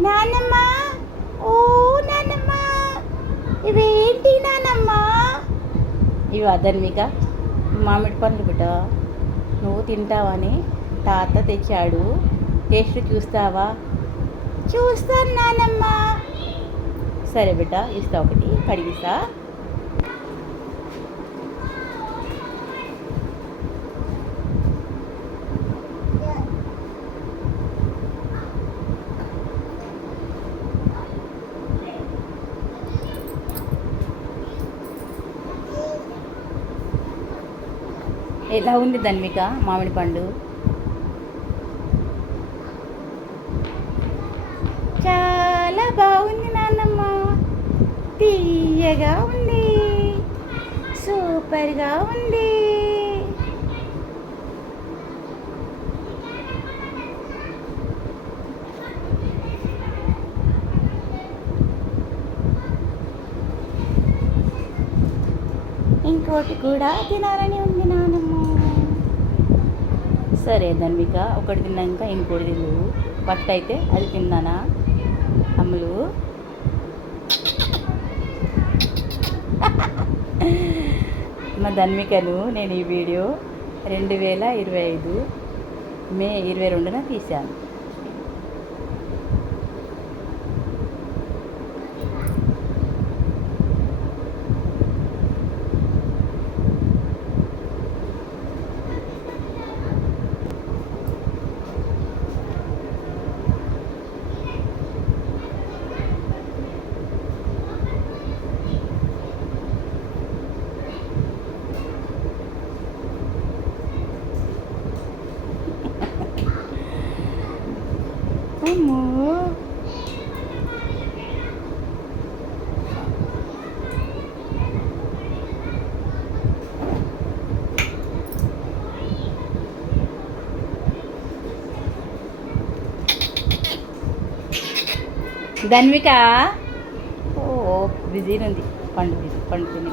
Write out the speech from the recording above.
నానమ్మ ఓ నానమ్మ ఇవేంటి నానమ్మ? ఇవి అధర్మిక మామిడి పండ్లు బిడ్డ నువ్వు తింటావని తాత తెచ్చాడు. టేస్ట్ చూస్తావా? చూస్తాను నానమ్మ. సరే బిడ్డ ఇస్తా ఒకటి కడిగిస్తా. ఎలా ఉంది ధన్మిక మామిడి పండు? చాలా బాగుంది నాన్నమ్మ. తీయగా ఉంది. సూపర్గా ఉంది. ఇంకోటి కూడా తినాలని ఉంది సరే ధన్విక ఒకటి తిన్నాక ఇంకోటి తిన్నావు పట్టయితే అయితే అది తిన్నానా? అమ్ములు. మా ధన్వికను నేను ఈ వీడియో రెండు వేల ఇరవై ఐదు మే ఇరవై రెండున తీశాను. అమ్మో ధన్విక ఓ బిజీ ఉంది. పండు బిజీ పండు తిని.